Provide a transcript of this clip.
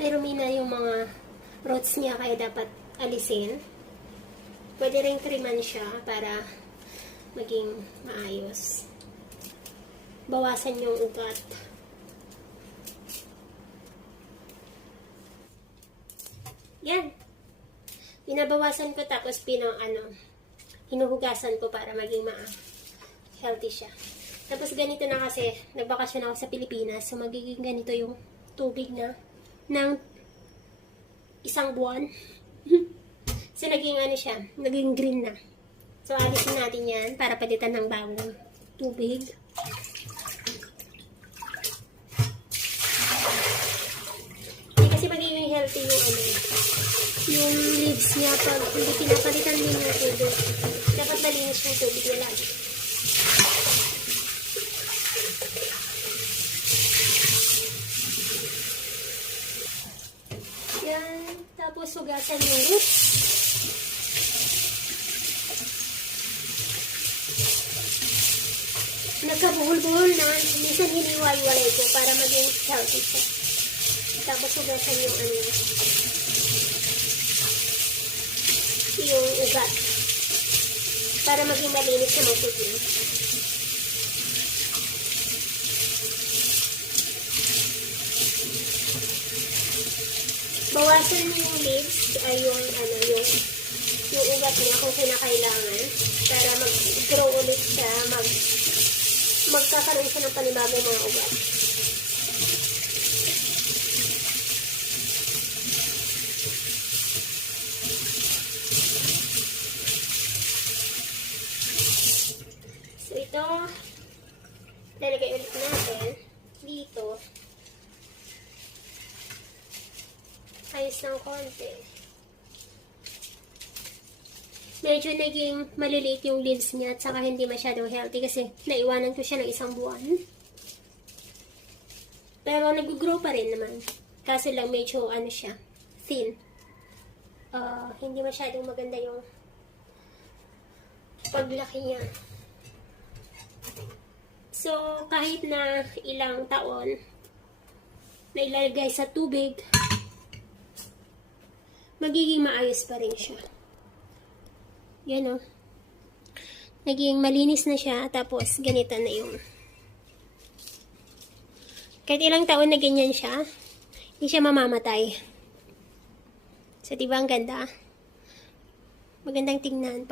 May rumi na yung mga roots niya, kaya dapat alisin. Pwede rin triman siya para maging maayos. Bawasan yung ugat. Yan. Pinabawasan ko tapos hinuhugasan ko para maging healthy siya. Tapos ganito na kasi, nagbakasyon ako sa Pilipinas. So magiging ganito yung tubig na ng isang buwan. So naging siya, naging green na. So alisin natin yan para palitan ng bagong tubig. Kasi magiging healthy yung leaves niya pag hindi pinapalitan din yung tubig. Dapat malinis yung tubig niya lagi. Yan. Tapos hugasan yung roots. Nagkabuhol-buhol na. Minsan hiniwalay ko para maging healthy siya. Tapos hugasan yung ugat para maging malinis na maputi. Bawasan mo yung leaves ay yung ugat niya kung kinakailangan para mag-grow ulit siya, magkakaroon siya ng panibagong mga ugat. So ito, lalagay ulit natin dito. Ayos ng konti. Medyo naging maliliit yung leaves niya at saka hindi masyadong healthy kasi naiwanan ko siya ng isang buwan. Pero nag-grow pa rin naman. Kaso lang medyo siya, thin. Hindi masyadong maganda yung paglaki niya. So, kahit na ilang taon na ilalagay sa tubig, magiging maayos pa rin siya. Yan o. Naging malinis na siya, tapos ganito na yung. Kahit ilang taon na ganyan siya, hindi siya mamamatay. So, diba ang ganda? Magandang tingnan.